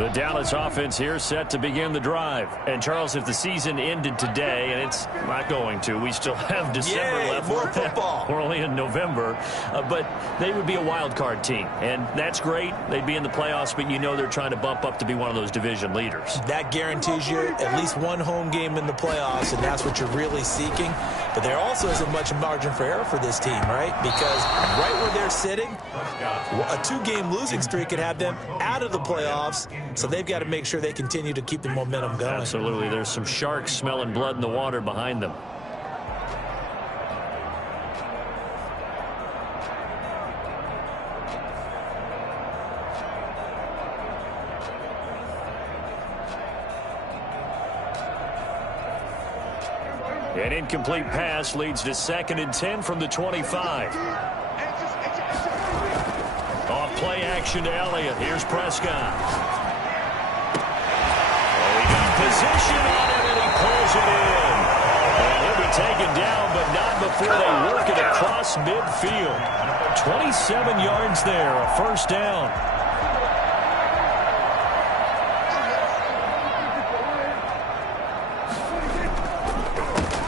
The Dallas offense here set to begin the drive. And, Charles, if the season ended today, and it's not going to, we still have December left. More football. We're only in November. But they would be a wild card team. And that's great. They'd be in the playoffs, but you know they're trying to bump up to be one of those division leaders. That guarantees you at least one home game in the playoffs, and that's what you're really seeking. But there also isn't much margin for error for this team, right? Because right where they're sitting, a 2-game losing streak could have them out of the playoffs. So they've got to make sure they continue to keep the momentum going. Absolutely. There's some sharks smelling blood in the water behind them. An incomplete pass leads to 2nd and 10 from the 25. Off play action to Elliott. Here's Prescott. He got position on it, and he pulls it in. And he'll be taken down, but not before they work it across midfield. 27 yards there, a first down.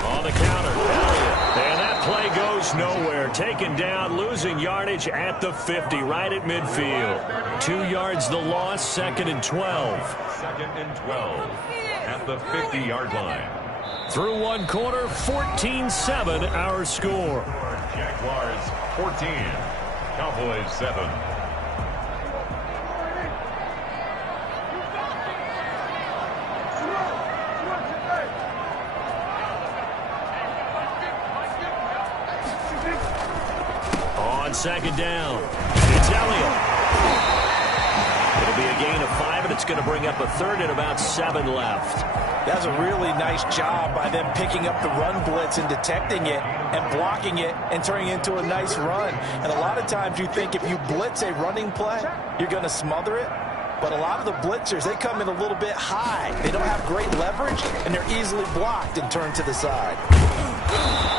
On the counter, Elliott. And that play goes nowhere. Taken down, losing yardage at the 50, right at midfield. 2 yards the loss, 2nd and 12. 2nd and 12 at the 50-yard line. Through one quarter, 14-7 our score. Jaguars 14, Cowboys 7. On 2nd down, it's Elliott. It'll be a gain of 5, and it's going to bring up a 3rd and about 7 left. That's a really nice job by them picking up the run blitz and detecting it and blocking it and turning it into a nice run. And a lot of times you think if you blitz a running play, you're going to smother it. But a lot of the blitzers, they come in a little bit high. They don't have great leverage, and they're easily blocked and turned to the side.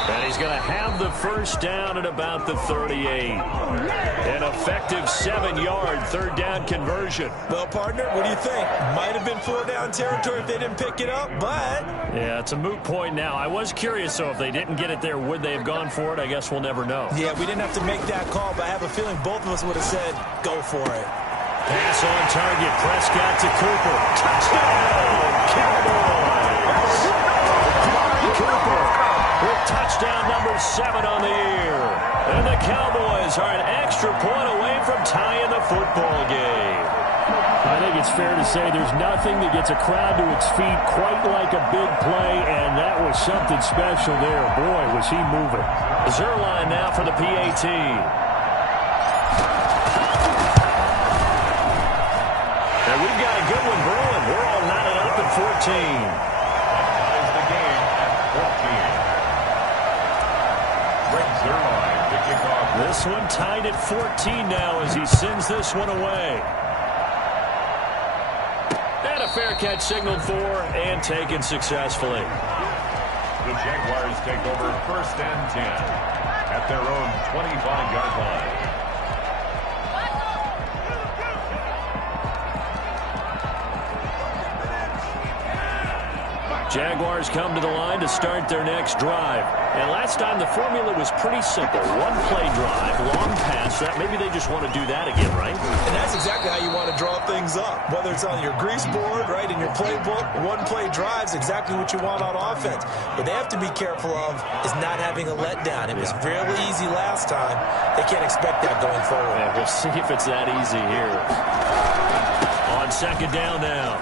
And he's going to have the first down at about the 38. An effective 7-yard 3rd down conversion. Well, partner, what do you think? Might have been 4-down territory if they didn't pick it up, but... Yeah, it's a moot point now. I was curious, so if they didn't get it there, would they have gone for it? I guess we'll never know. Yeah, we didn't have to make that call, but I have a feeling both of us would have said, go for it. Pass on target. Prescott to Cooper. Touchdown, Cowboys! Cooper with touchdown number 7 on the year. And the Cowboys are an extra point away from tying the football game. I think it's fair to say there's nothing that gets a crowd to its feet quite like a big play, and that was something special there. Boy, was he moving. Zerline now for the PAT. And we've got a good one brewing. We're all knotted up at 14. That is the game at 14. Greg Zerline to kick off. This one tied at 14 now as he sends this one away. And a fair catch signaled for and taken successfully. The Jaguars take over 1st and 10 at their own 25-yard line. Jaguars come to the line to start their next drive. And last time the formula was pretty simple. One play drive, long pass. Maybe they just want to do that again, right? And that's exactly how you want to draw things up. Whether it's on your grease board, right, in your playbook, one play drive's exactly what you want on offense. What they have to be careful of is not having a letdown. It was really easy last time. They can't expect that going forward. Yeah, we'll see if it's that easy here. On 2nd down now.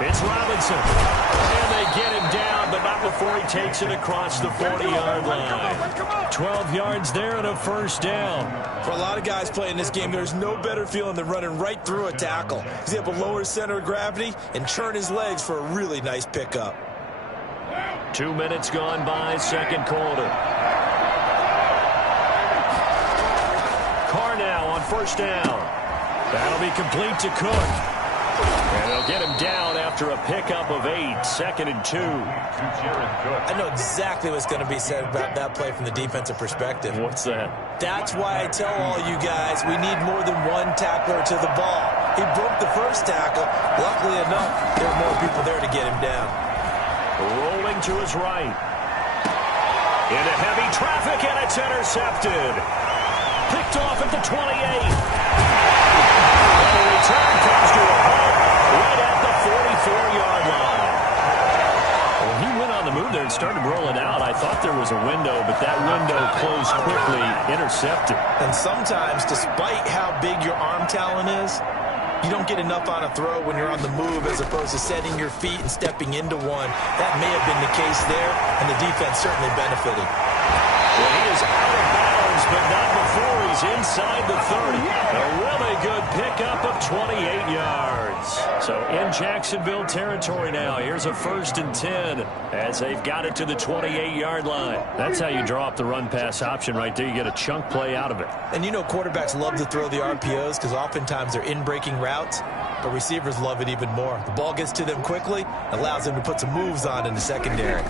It's Robinson. And they get him down, but not before he takes it across the 40-yard line. 12 yards there and a first down. For a lot of guys playing this game, there's no better feeling than running right through a tackle. He's able to lower his center of gravity and churn his legs for a really nice pickup. 2 minutes gone by, 2nd quarter. Carr now on 1st down. That'll be complete to Cook. And they'll get him down after a pickup of 8, 2nd and 2. I know exactly what's going to be said about that play from the defensive perspective. What's that? That's why I tell all you guys we need more than one tackler to the ball. He broke the first tackle. Luckily enough, there were more people there to get him down. Rolling to his right. Into heavy traffic, and it's intercepted. Picked off at the 28. And the return comes to a halt right at the 44-yard line. When he went on the move there and started rolling out, I thought there was a window, but that window closed quickly, intercepted. And sometimes, despite how big your arm talent is, you don't get enough on a throw when you're on the move as opposed to setting your feet and stepping into one. That may have been the case there, and the defense certainly benefited. Well, he is out of bounds, but not before he's inside the 30. A really good pickup of 28 yards. So in Jacksonville territory now. Here's a 1st and 10 as they've got it to the 28-yard line. That's how you draw up the run-pass option right there. You get a chunk play out of it. And you know quarterbacks love to throw the RPOs because oftentimes they're in-breaking routes, but receivers love it even more. The ball gets to them quickly, allows them to put some moves on in the secondary.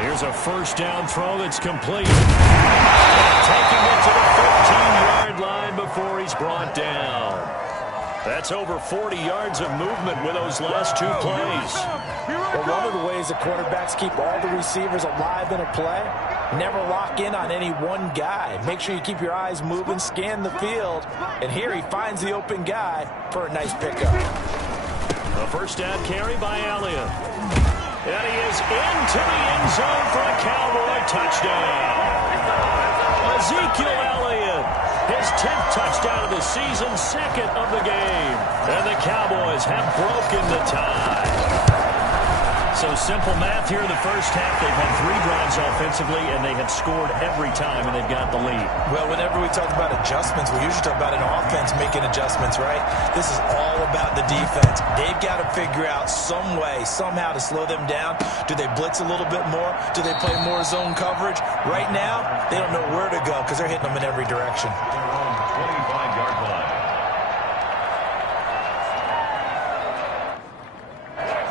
Here's a 1st down throw that's complete. Taking it to the 15-yard line before he's brought down. That's over 40 yards of movement with those last 2 plays. Well, one of the ways the quarterbacks keep all the receivers alive in a play, never lock in on any one guy. Make sure you keep your eyes moving, scan the field, and here he finds the open guy for a nice pickup. A 1st down carry by Elliott. And he is into the end zone for a Cowboy touchdown. Ezekiel Elliott, his 10th touchdown of the season, 2nd of the game. And the Cowboys have broken the tie. So simple math here in the first half. They've had 3 drives offensively, and they have scored every time, and they've got the lead. Well, whenever we talk about adjustments, we usually talk about an offense making adjustments, right? This is all about the defense. They've got to figure out some way, somehow to slow them down. Do they blitz a little bit more? Do they play more zone coverage? Right now, they don't know where to go because they're hitting them in every direction. 25-yard line.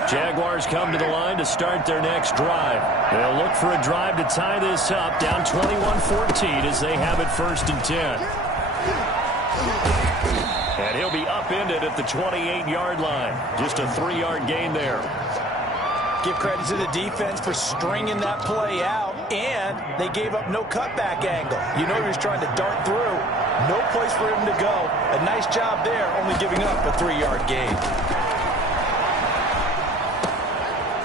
Jaguars come to the line to start their next drive. They'll look for a drive to tie this up, down 21-14 as they have it 1st and 10. And he'll be upended at the 28-yard line. Just a 3-yard gain there. Give credit to the defense for stringing that play out, and they gave up no cutback angle. You know he was trying to dart through. No place for him to go. A nice job there, only giving up a 3-yard gain.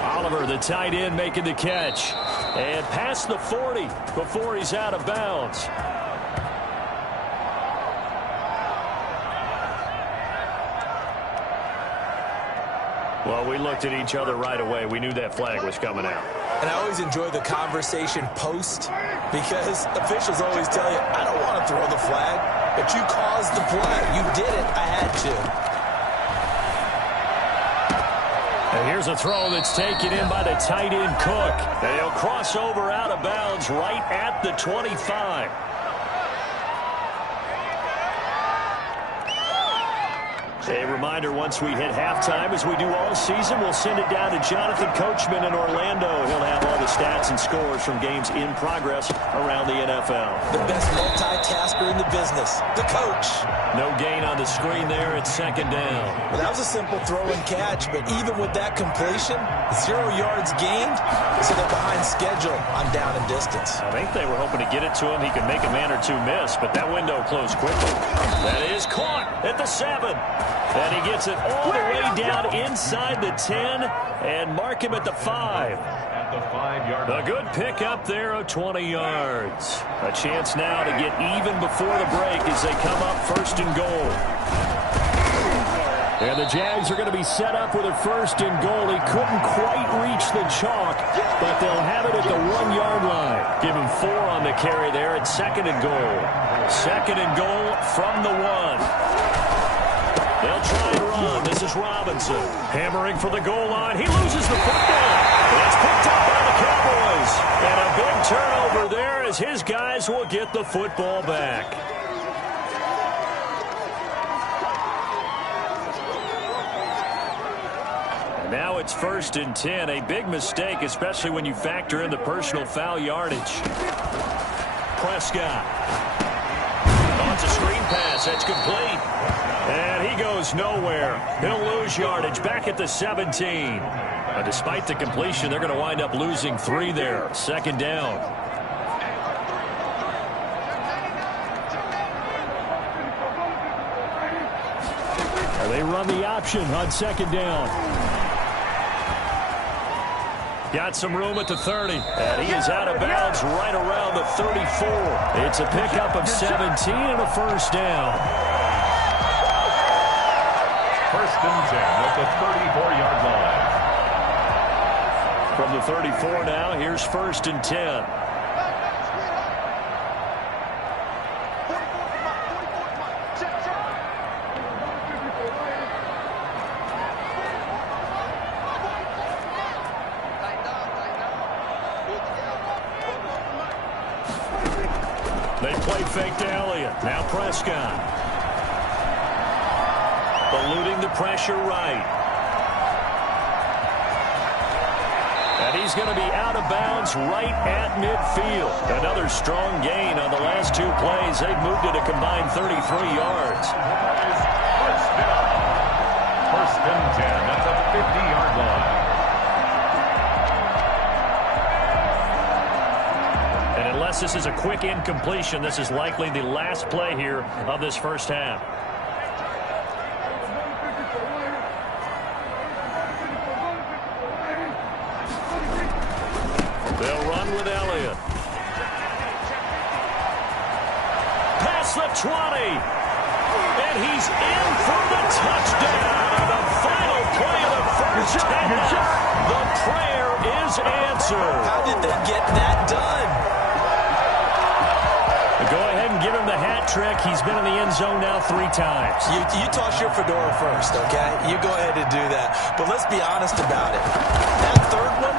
Oliver, the tight end, making the catch. And past the 40 before he's out of bounds. Well, we looked at each other right away. We knew that flag was coming out. And I always enjoy the conversation post because officials always tell you, I don't want to throw the flag, but you caused the play. You did it. I had to. And here's a throw that's taken in by the tight end Cook. And he'll cross over out of bounds right at the 25. A reminder, once we hit halftime, as we do all season, we'll send it down to Jonathan Coachman in Orlando. He'll have all the stats and scores from games in progress around the NFL. The best multitasker in the business, the coach. No gain on the screen there at 2nd down. Well, that was a simple throw and catch, but even with that completion, 0 yards gained, so they're behind schedule on down and distance. I think they were hoping to get it to him. He could make a man or 2 miss, but that window closed quickly. That is caught at the 7. And he gets it all the way down inside the 10 and mark him at the 5. At the 5-yard line. A good pick up there of 20 yards. A chance now to get even before the break as they come up 1st and goal. And the Jags are going to be set up with a 1st and goal. He couldn't quite reach the chalk, but they'll have it at the 1-yard line. Give him 4 on the carry there at 2nd and goal. 2nd and goal from the 1. They'll try and run. This is Robinson. Hammering for the goal line. He loses the football. It's picked up by the Cowboys. And a big turnover there as his guys will get the football back. Now it's 1st and 10. A big mistake, especially when you factor in the personal foul yardage. Prescott. Oh, it's a screen pass. That's complete. And he goes nowhere. He'll lose yardage back at the 17. But despite the completion, they're going to wind up losing 3 there. 2nd down. They run the option on 2nd down. Got some room at the 30. And he is out of bounds right around the 34. It's a pickup of 17 and a 1st down. 1st and 10 at the 34-yard line. From the 34 now, here's 1st and 10. They play fake to Elliott. Now Prescott. Eluding the pressure right. And he's going to be out of bounds right at midfield. Another strong gain on the last 2 plays. They've moved it a combined 33 yards. 1st and 10 at the 50-yard line. Unless this is a quick incompletion, this is likely the last play here of this 1st half. They'll run with Elliott. Past the 20. And he's in for the touchdown. And the final play of the 1st half. The prayer is answered. How did they get that done? Go ahead and give him the hat trick. He's been in the end zone now 3 times. You toss your fedora first, okay? You go ahead and do that. But let's be honest about it. That 3rd one,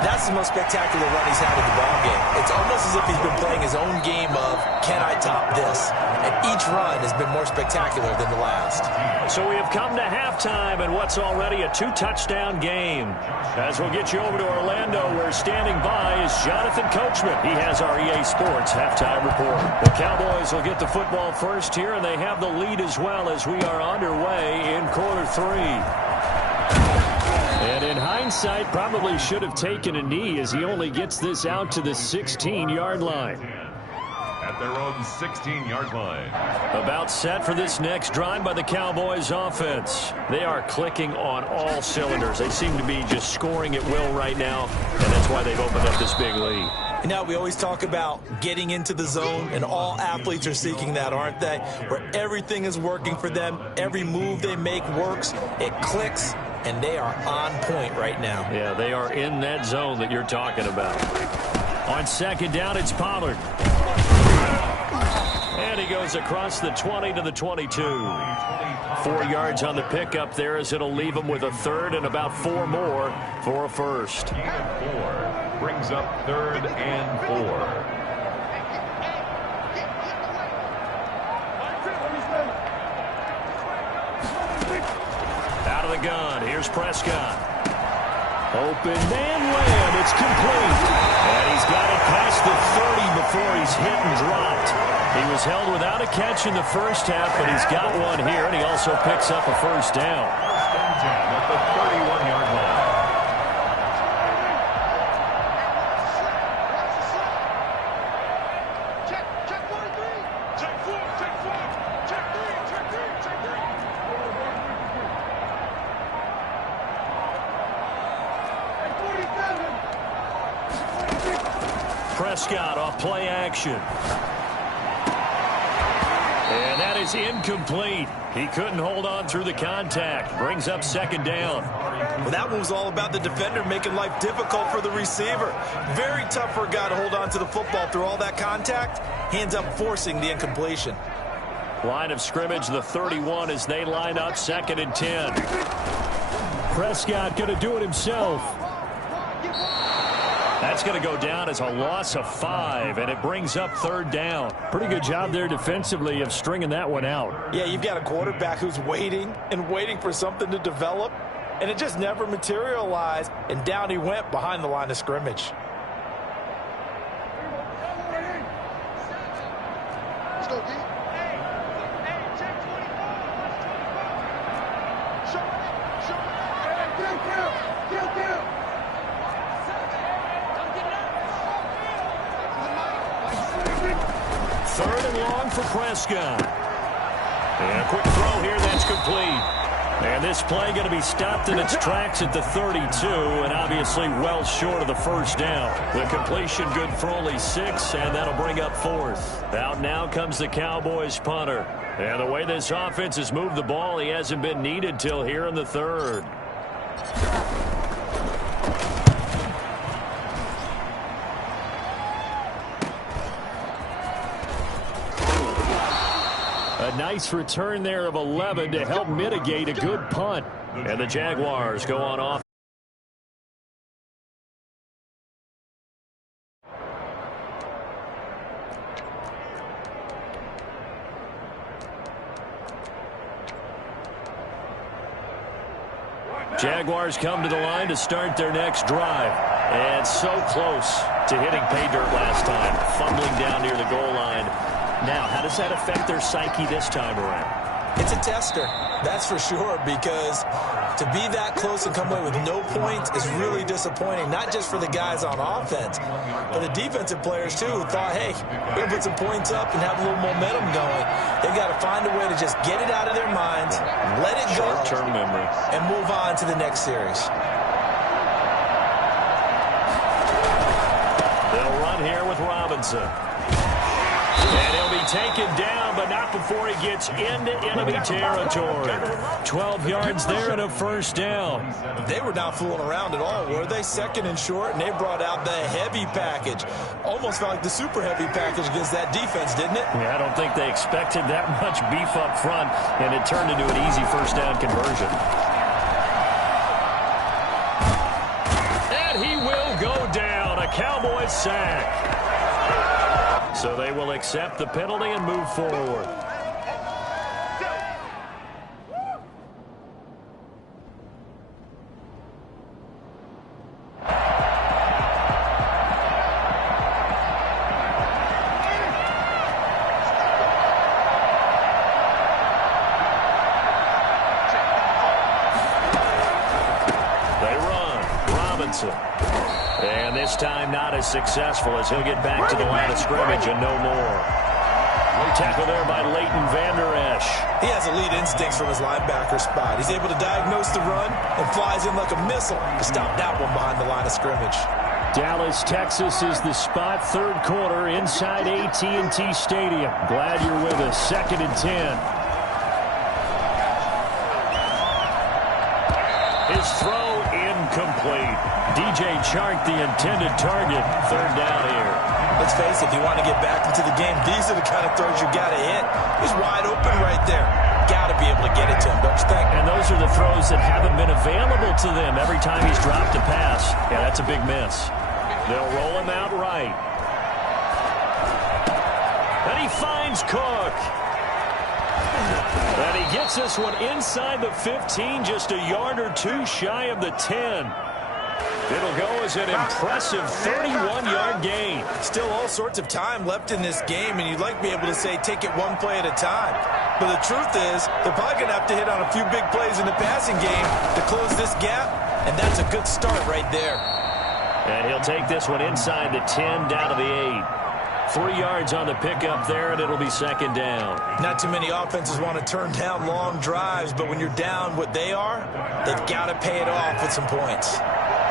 that's the most spectacular run he's had in the ballgame. It's almost as if he's been playing his own game of, can I top this? And each run has been more spectacular than the last. So we have come to halftime in what's already a 2-touchdown game. As we'll get you over to Orlando, where standing by is Jonathan Coachman. He has our EA Sports halftime report. The Cowboys will get the football first here, and they have the lead as well as we are underway in quarter 3. And in hindsight, probably should have taken a knee as he only gets this out to the 16-yard line. At their own 16-yard line. About set for this next drive by the Cowboys offense. They are clicking on all cylinders. They seem to be just scoring at will right now, and that's why they've opened up this big lead. You know, we always talk about getting into the zone, and all athletes are seeking that, aren't they? Where everything is working for them, every move they make works, it clicks, and they are on point right now. Yeah, they are in that zone that you're talking about. On 2nd down, it's Pollard. And he goes across the 20 to the 22. 4 yards on the pickup there as it'll leave him with a 3rd and about 4 more for a 1st. 4 brings up 3rd and 4. Out of the gun. Here's Prescott. Open man land. It's complete. And he's got it past the 30 before he's hit and dropped. He was held without a catch in the 1st half, but he's got one here, and he also picks up a 1st down. 1st and 10 at the 31-yard line. Prescott off play action. And that is incomplete. He couldn't hold on through the contact. Brings up 2nd down. Well, that one was all about the defender making life difficult for the receiver. Very tough for a guy to hold on to the football through all that contact. He ends up forcing the incompletion. Line of scrimmage, the 31 as they line up 2nd and 10. Prescott going to do it himself. That's going to go down as a loss of 5, and it brings up 3rd down. Pretty good job there defensively of stringing that one out. Yeah, you've got a quarterback who's waiting and waiting for something to develop, and it just never materialized, and down he went behind the line of scrimmage. Let's go, D. Third and long for Prescott. And a quick throw here, that's complete. And this play going to be stopped in its tracks at the 32, and obviously well short of the first down. The completion good for only 6, and that'll bring up 4th. Out now comes the Cowboys punter. And the way this offense has moved the ball, he hasn't been needed till here in the 3rd. A nice return there of 11 to help mitigate a good punt. And the Jaguars go on off. Jaguars come to the line to start their next drive. And so close to hitting pay dirt last time. Fumbling down near the goal line. Now, how does that affect their psyche this time around? It's a tester, that's for sure, because to be that close and come away with no points is really disappointing, not just for the guys on offense, but the defensive players, too, who thought, hey, we're going to put some points up and have a little momentum going. They've got to find a way to just get it out of their minds, let it go, short-term memory, and move on to the next series. They'll run here with Robinson. And he'll be taken down, but not before he gets into enemy territory. 12 yards there and a first down. They were not fooling around at all, were they? 2nd and short, and they brought out the heavy package. Almost felt like the super heavy package against that defense, didn't it? Yeah, I don't think they expected that much beef up front, and it turned into an easy first down conversion. And he will go down. A Cowboys sack. So they will accept the penalty and move forward. They run. Robinson. And this time not as successful as he'll get back to the line of scrimmage and no more. Tackle there by Leighton Vander Esch. He has elite instincts from his linebacker spot. He's able to diagnose the run and flies in like a missile to stop that one behind the line of scrimmage. Dallas, Texas is the spot. 3rd quarter inside AT&T Stadium. Glad you're with us. 2nd and 10. His throw incomplete. DJ Chark, the intended target. 3rd down here. Let's face it, if you want to get back into the game, these are the kind of throws you got to hit. He's wide open right there. Got to be able to get it to him, don't you think? And those are the throws that haven't been available to them every time he's dropped a pass. Yeah, that's a big miss. They'll roll him out right. And he finds Cook. And he gets this one inside the 15, just a yard or 2 shy of the 10. It'll go as an impressive 31-yard gain. Still all sorts of time left in this game, and you'd like to be able to say take it one play at a time. But the truth is, they're probably going to have to hit on a few big plays in the passing game to close this gap, and that's a good start right there. And he'll take this one inside the 10, down to the 8. 3 yards on the pickup there, and it'll be 2nd down. Not too many offenses want to turn down long drives, but when you're down what they are, they've got to pay it off with some points.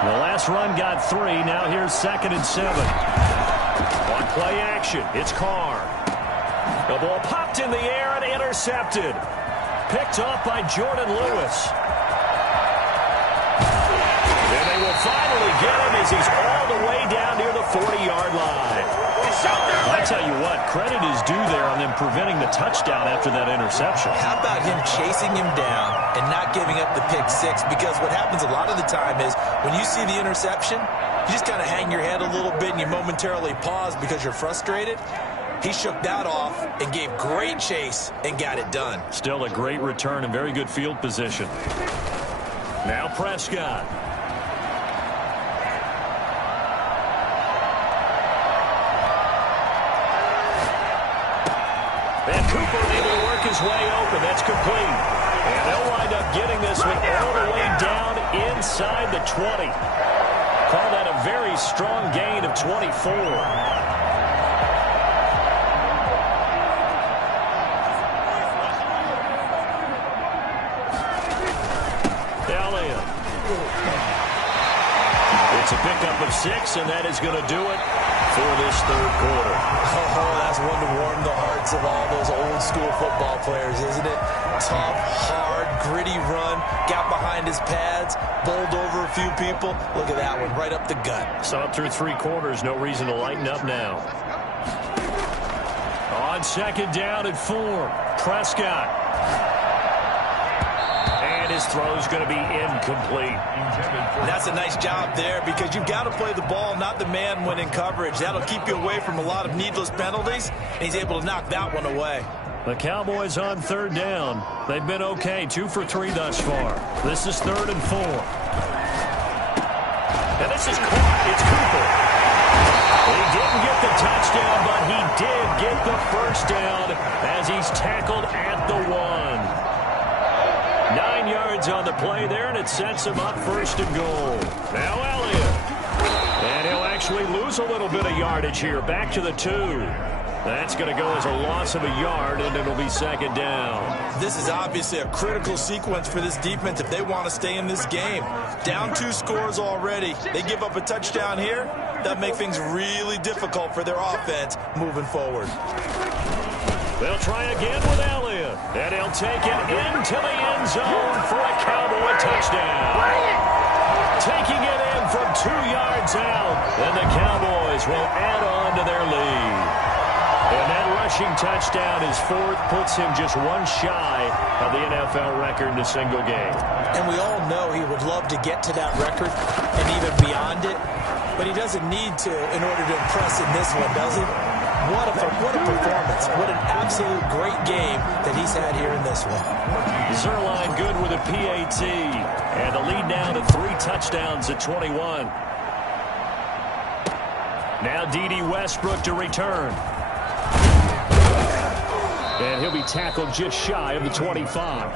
The last run got 3. Now here's 2nd and 7. On play action, it's Carr. The ball popped in the air and intercepted. Picked off by Jordan Lewis. And they will finally get him as he's all the way down near the 40-yard line. I tell you what, credit is due there on them from preventing the touchdown after that interception. How about him chasing him down and not giving up the pick six? Because what happens a lot of the time is when you see the interception, you just kind of hang your head a little bit and you momentarily pause because you're frustrated. He shook that off and gave great chase and got it done. Still a great return and very good field position. Now Prescott. And Cooper able to work his way open. That's complete. And they'll wind up getting this one all the way down inside the 20. Call that a very strong gain of 24. It's a pickup of 6, and that is going to do it for this third quarter. Oh, that's one to warm the hearts of all those old school football players, isn't it? Tough, hard, gritty run, got behind his pads, bowled over a few people. Look at that one, right up the gut. Saw it through 3 quarters, no reason to lighten up now. On second down and 4, Prescott. And his throw's going to be incomplete. That's a nice job there because you've got to play the ball, not the man when in coverage. That'll keep you away from a lot of needless penalties, and he's able to knock that one away. The Cowboys on third down. They've been okay, 2 for 3 thus far. This is 3rd and 4. And this is caught. It's Cooper. He didn't get the touchdown, but he did get the first down as he's tackled at the 1. 9 yards on the play there, and it sets him up 1st and goal. Now Elliott. And he'll actually lose a little bit of yardage here. Back to the 2. That's going to go as a loss of a yard, and it'll be 2nd down. This is obviously a critical sequence for this defense if they want to stay in this game. Down 2 scores already. They give up a touchdown here. That'll make things really difficult for their offense moving forward. They'll try again with Elliott, and he'll take it into the end zone for a Cowboy touchdown. Taking it in from 2 yards out, and the Cowboys will add on to their lead. And that rushing touchdown, his 4th, puts him just 1 shy of the NFL record in a single game. And we all know he would love to get to that record and even beyond it, but he doesn't need to in order to impress in this one, does he? What a performance. What an absolute great game that he's had here in this one. Zerline good with a PAT. And the lead now to 3 touchdowns at 21. Now D.D. Westbrook to return. And he'll be tackled just shy of the 25.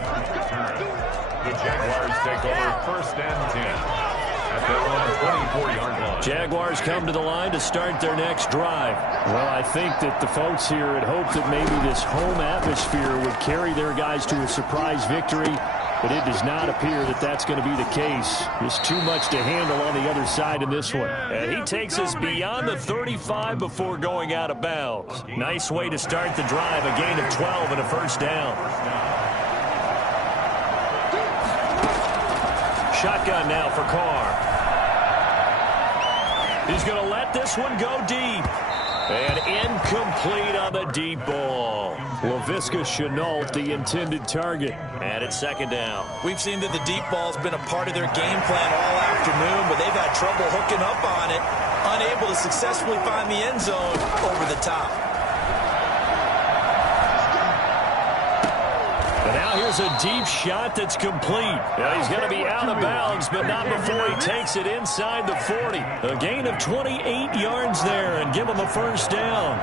The Jaguars take over 1st and 10. At their own 24-yard line. Jaguars come to the line to start their next drive. Well, I think that the folks here had hoped that maybe this home atmosphere would carry their guys to a surprise victory, but it does not appear that that's going to be the case. There's too much to handle on the other side in this one. And he takes us beyond the 35 before going out of bounds. Nice way to start the drive, a gain of 12 and a 1st down. Shotgun now for Carr. He's going to let this one go deep. And incomplete on the deep ball. Laviska Shenault, the intended target. And it's 2nd down. We've seen that the deep ball's been a part of their game plan all afternoon, but they've had trouble hooking up on it, unable to successfully find the end zone over the top. And now here's a deep shot that's complete. Yeah, he's going to be out of bounds, but not before he takes it inside the 40. A gain of 28 yards there and give him a 1st down.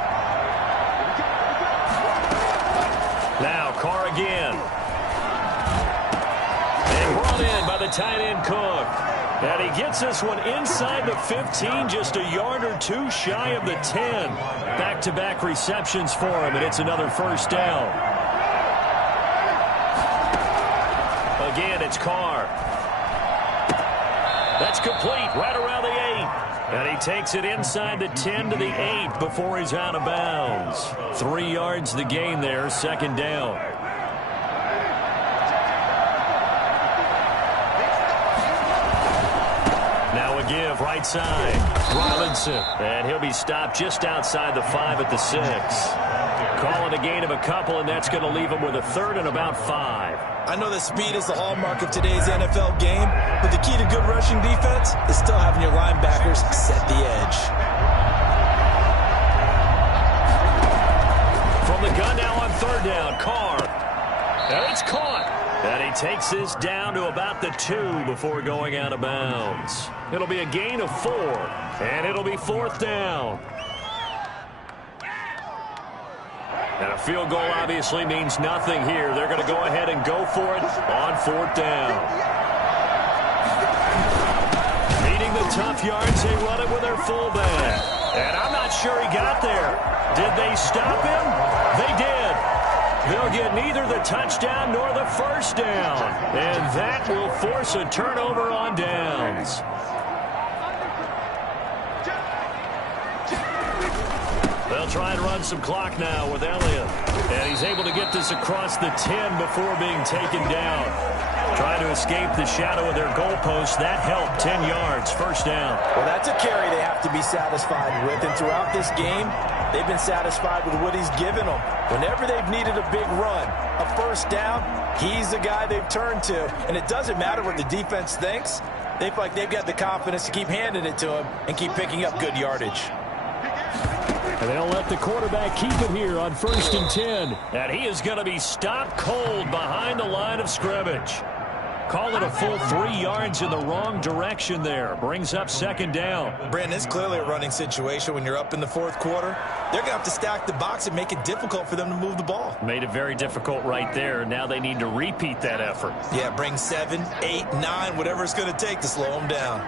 Now Carr again. And brought in by the tight end Cook. And he gets this one inside the 15, just a yard or 2 shy of the 10. Back-to-back receptions for him, and it's another 1st down. Again, it's Carr. That's complete right around the 8. And he takes it inside the 10 to the 8 before he's out of bounds. 3 yards the gain there, 2nd down. Now a give right right side. Robinson. And he'll be stopped just outside the 5 at the 6. Calling a gain of a couple, and that's going to leave him with a third and about 5. I know that speed is the hallmark of today's NFL game, but the key to good rushing defense is still having your linebackers set the edge. From the gun now on third down, Carr. And it's caught. And he takes this down to about the 2 before going out of bounds. It'll be a gain of 4, and it'll be fourth down. And a field goal obviously means nothing here. They're going to go ahead and go for it on fourth down. Needing the tough yards, they run it with their fullback. And I'm not sure he got there. Did they stop him? They did. They'll get neither the touchdown nor the first down. And that will force a turnover on downs. They'll try and run some clock now with Elliott. And he's able to get this across the 10 before being taken down. Trying to escape the shadow of their goalpost. That helped. 10 yards. First down. Well, that's a carry they have to be satisfied with. And throughout this game, they've been satisfied with what he's given them. Whenever they've needed a big run, a first down, he's the guy they've turned to. And it doesn't matter what the defense thinks. They feel like they've got the confidence to keep handing it to him and keep picking up good yardage. And they'll let the quarterback keep it here on 1st and 10. And he is going to be stopped cold behind the line of scrimmage. Call it a full 3 yards in the wrong direction there. Brings up second down. Brandon, it's clearly a running situation when you're up in the fourth quarter. They're going to have to stack the box and make it difficult for them to move the ball. Made it very difficult right there. Now they need to repeat that effort. Yeah, bring 7, 8, 9, whatever it's going to take to slow them down.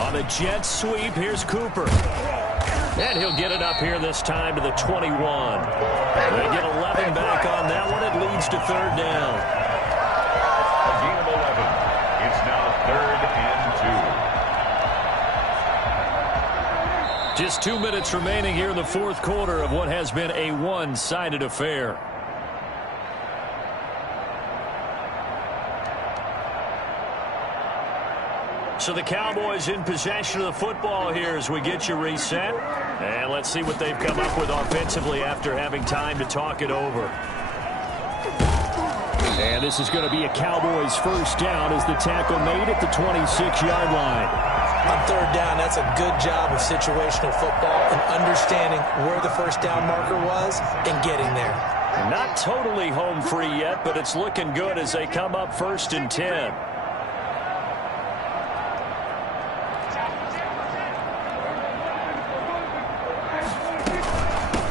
On the jet sweep, here's Cooper. And he'll get it up here this time to the 21. They get 11 back on that one. It leads to third down. A gain of 11. It's now 3rd and 2. Just 2 minutes remaining here in the fourth quarter of what has been a one-sided affair. So the Cowboys in possession of the football here as we get you reset. And let's see what they've come up with offensively after having time to talk it over. And this is going to be a Cowboys first down as the tackle made at the 26-yard line. On third down, that's a good job of situational football and understanding where the first down marker was and getting there. Not totally home free yet, but it's looking good as they come up 1st and 10.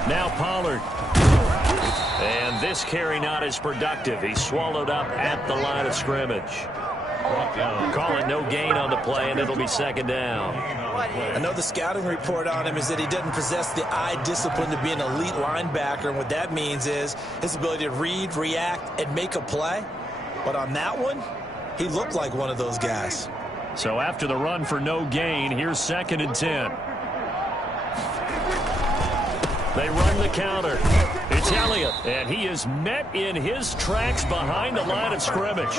Now Pollard. And this carry not as productive. He's swallowed up at the line of scrimmage. Call it no gain on the play, and it'll be second down. I know the scouting report on him is that he doesn't possess the eye discipline to be an elite linebacker, and what that means is his ability to read, react, and make a play. But on that one, he looked like one of those guys. So after the run for no gain, here's 2nd and 10. They run the counter. It's Elliott, and he is met in his tracks behind the line of scrimmage.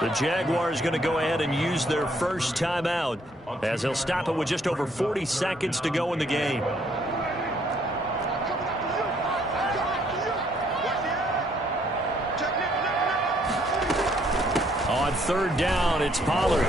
The Jaguars going to go ahead and use their first timeout as they'll stop it with just over 40 seconds to go in the game. On third down, it's Pollard.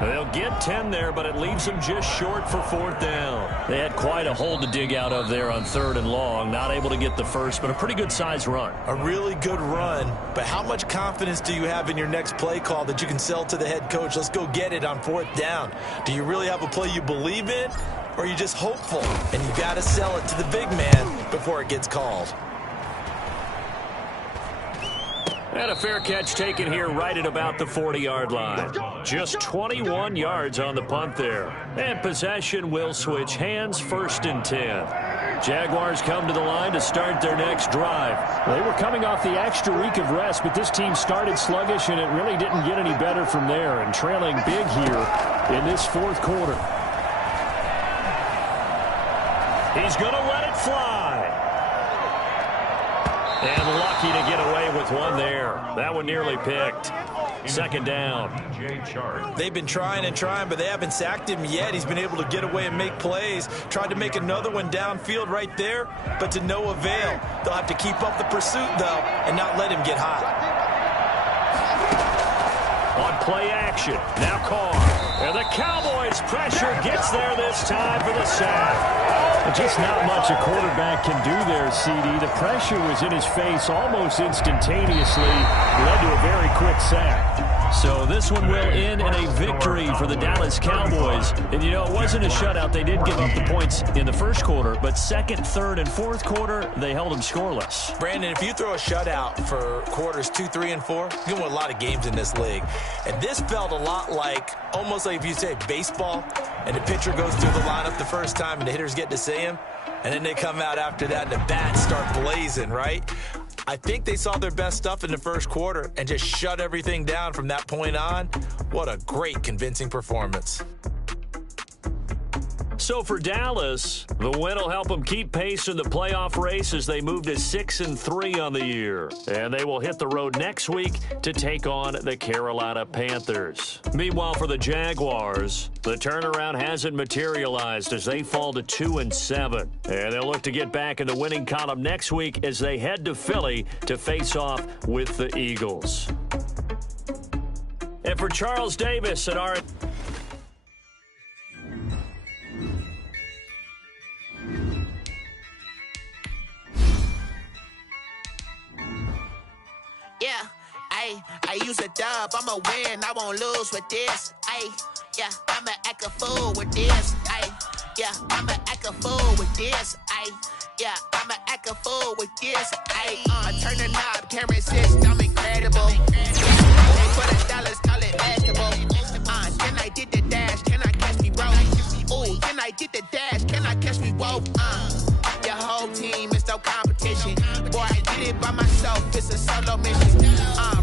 They'll get 10 there, but it leaves them just short for fourth down. They had quite a hole to dig out of there on 3rd and long. Not able to get the first, but a pretty good size run. A really good run, but how much confidence do you have in your next play call that you can sell to the head coach? Let's go get it on 4th down. Do you really have a play you believe in, or are you just hopeful? And you got to sell it to the big man before it gets called. And a fair catch taken here right at about the 40-yard line. Just 21 yards on the punt there. And possession will switch hands, 1st and 10. Jaguars come to the line to start their next drive. They were coming off the extra week of rest, but this team started sluggish, and it really didn't get any better from there. And trailing big here in this fourth quarter. He's going to let it fly. And lucky to get away with one there. That one nearly picked. Second down. They've been trying and trying, but they haven't sacked him yet. He's been able to get away and make plays. Tried to make another one downfield right there, but to no avail. They'll have to keep up the pursuit, though, and not let him get hot. On play action, now Carr. And the Cowboys pressure gets there this time for the sack. Just not much a quarterback can do there, CD. The pressure was in his face almost instantaneously. Led to a very quick sack. So this one will end in a victory for the Dallas Cowboys. And, you know, it wasn't a shutout. They did give up the points in the first quarter, but second, third, and fourth quarter, they held them scoreless. Brandon, if you throw a shutout for quarters 2, 3, and 4, you can win a lot of games in this league. And this felt a lot like, almost like if you say baseball, and the pitcher goes through the lineup the first time and the hitters get to see him, and then they come out after that and the bats start blazing, right? I think they saw their best stuff in the first quarter and just shut everything down from that point on. What a great, convincing performance. So for Dallas, the win will help them keep pace in the playoff race as they move to 6-3 on the year. And they will hit the road next week to take on the Carolina Panthers. Meanwhile, for the Jaguars, the turnaround hasn't materialized as they fall to 2-7. And they'll look to get back in the winning column next week as they head to Philly to face off with the Eagles. And for Charles Davis and our... Yeah, I use a dub, I'ma win, I won't lose with this. Yeah, I'ma act a fool with this. Yeah, I'ma act a fool with this. Yeah, I'ma act a fool with this. I turn the knob, can't resist, I'm incredible. They put $1, call it vegetable. Then I did the dash, can I catch me roll? Ooh, then I did the dash, can I catch me roll? Your whole team is no competition. Boy, I did it by myself, it's a solo mission.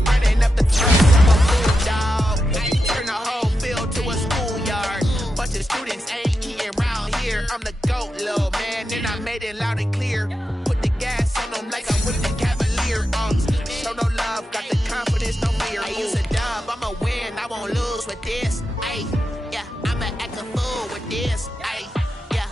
Running up the track, I'm a fool, dog. I turn the whole field to a schoolyard. Bunch of students ain't eating round here. I'm the GOAT, little man, and I made it loud and clear. Put the gas on them like I'm with the Cavalier. Show no love, got the confidence, no fear. I use a dub, I'ma win, I won't lose with this. Yeah, I'ma act a fool with this.